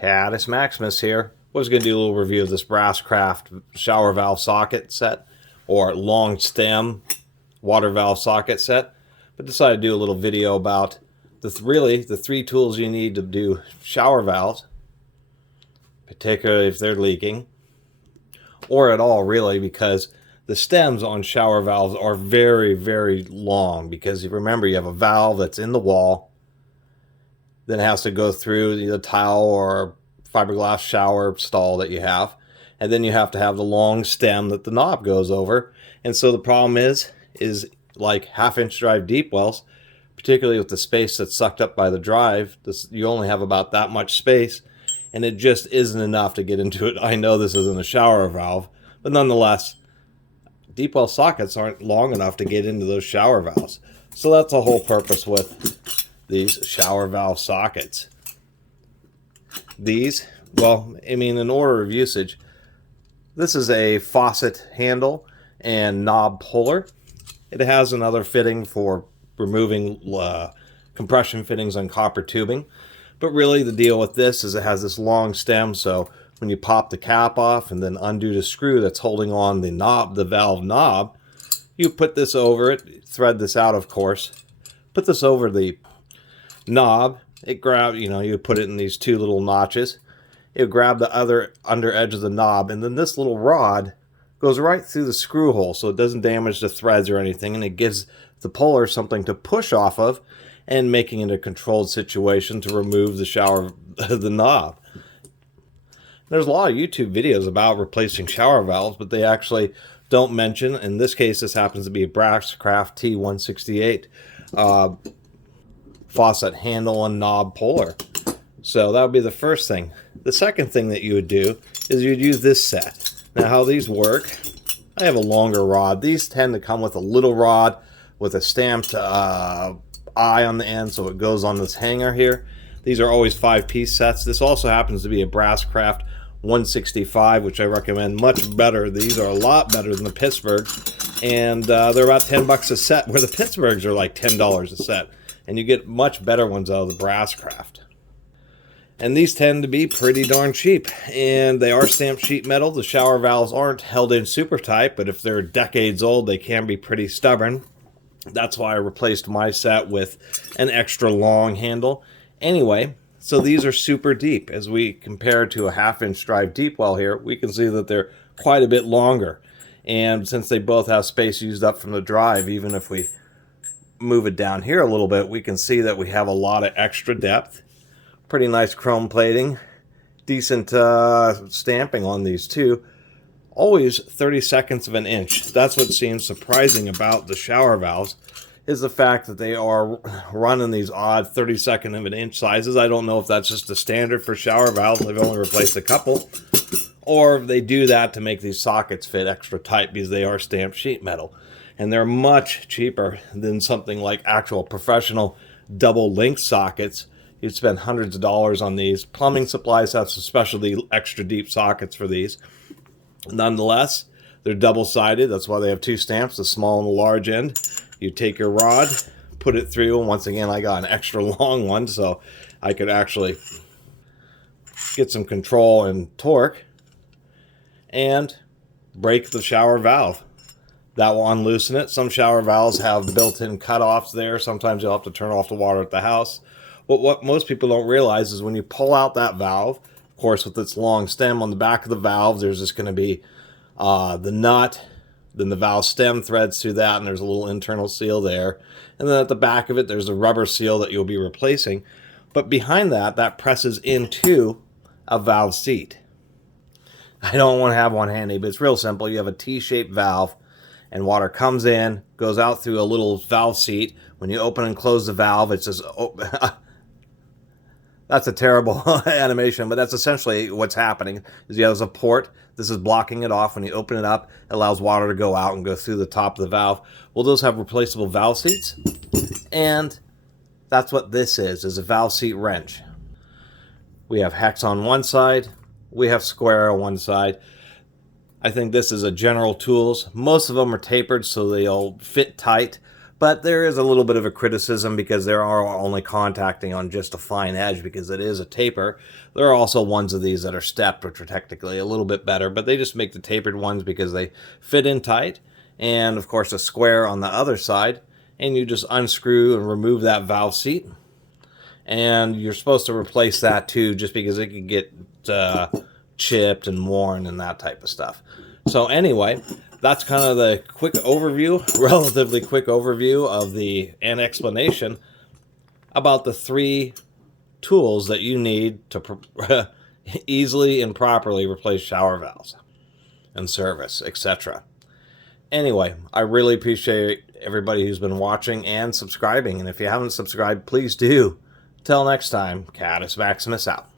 Catus Maximus here. I was going to do a little review of this BrassCraft shower valve socket set, or long stem water valve socket set, but decided to do a little video about the three tools you need to do shower valves, particularly if they're leaking, or at all really, because the stems on shower valves are very, very long, because you remember you have a valve that's in the wall, then it has to go through the tile or fiberglass shower stall that you have, and then you have to have the long stem that the knob goes over. And so the problem is like half-inch drive deep wells, particularly with the space that's sucked up by the drive, you only have about that much space, and it just isn't enough to get into it. I know this isn't a shower valve, but nonetheless, deep well sockets aren't long enough to get into those shower valves. So that's the whole purpose with these shower valve sockets. These, well, I mean, in order of usage, this is a faucet handle and knob puller. It has another fitting for removing compression fittings on copper tubing. But really the deal with this is it has this long stem, so when you pop the cap off and then undo the screw that's holding on the knob, the valve knob, you put this over it, thread this out of course, put this over the knob. It grabs, you put it in these two little notches. It grab the other under edge of the knob, and then this little rod goes right through the screw hole so it doesn't damage the threads or anything, and it gives the puller something to push off of and making it a controlled situation to remove the knob. There's a lot of YouTube videos about replacing shower valves, but they actually don't mention, in this case this happens to be a BrassCraft T168 faucet handle and knob puller. So that would be the first thing. The second thing that you would do is you'd use this set. Now how these work, I have a longer rod. These tend to come with a little rod with a stamped eye on the end, so it goes on this hanger here. These are always 5-piece sets. This also happens to be a BrassCraft 165, which I recommend. Much better. These are a lot better than the Pittsburgh, and they're about 10 bucks a set, where the Pittsburghs are like $10 a set, and you get much better ones out of the BrassCraft. And these tend to be pretty darn cheap, and they are stamped sheet metal. The shower valves aren't held in super tight, but if they're decades old, they can be pretty stubborn. That's why I replaced my set with an extra long handle. Anyway, so these are super deep. As we compare to a half-inch drive deep well here, we can see that they're quite a bit longer. And since they both have space used up from the drive, even if we move it down here a little bit, we can see that we have a lot of extra depth. Pretty nice chrome plating, decent stamping on these too. Always 30 of an inch. That's what seems surprising about the shower valves, is the fact that they are running these odd of an inch sizes. I don't know if that's just the standard for shower valves. I've only replaced a couple. Or if they do that to make these sockets fit extra tight because they are stamped sheet metal. And they're much cheaper than something like actual professional double link sockets. You'd spend hundreds of dollars on these. Plumbing supplies have some specialty extra deep sockets for these. Nonetheless, they're double-sided. That's why they have two stamps, the small and the large end. You take your rod, put it through, and once again, I got an extra long one, so I could actually get some control and torque and break the shower valve. That will unloosen it. Some shower valves have built-in cutoffs there. Sometimes you'll have to turn off the water at the house. But what most people don't realize is when you pull out that valve, of course, with its long stem on the back of the valve, there's just going to be the nut, then the valve stem threads through that, and there's a little internal seal there. And then at the back of it, there's a rubber seal that you'll be replacing. But behind that, that presses into a valve seat. I don't want to have one handy, but it's real simple. You have a T-shaped valve, and water comes in, goes out through a little valve seat. When you open and close the valve, it's just... That's a terrible animation, but that's essentially what's happening. Is you have a port. This is blocking it off. When you open it up, it allows water to go out and go through the top of the valve. Well, those have replaceable valve seats, and that's what this is a valve seat wrench. We have hex on one side. We have square on one side. I think this is a General Tools. Most of them are tapered so they'll fit tight, But there is a little bit of a criticism because they are only contacting on just a fine edge because it is a taper. There are also ones of these that are stepped, which are technically a little bit better, but they just make the tapered ones because they fit in tight. And of course a square on the other side, and you just unscrew and remove that valve seat. And you're supposed to replace that too, just because it could get chipped and worn and that type of stuff. So anyway, that's kind of the quick overview, relatively quick overview of an explanation about the 3 tools that you need to easily and properly replace shower valves and service, etc. Anyway, I really appreciate everybody who's been watching and subscribing. And if you haven't subscribed, please do. Till next time, Catus Maximus out.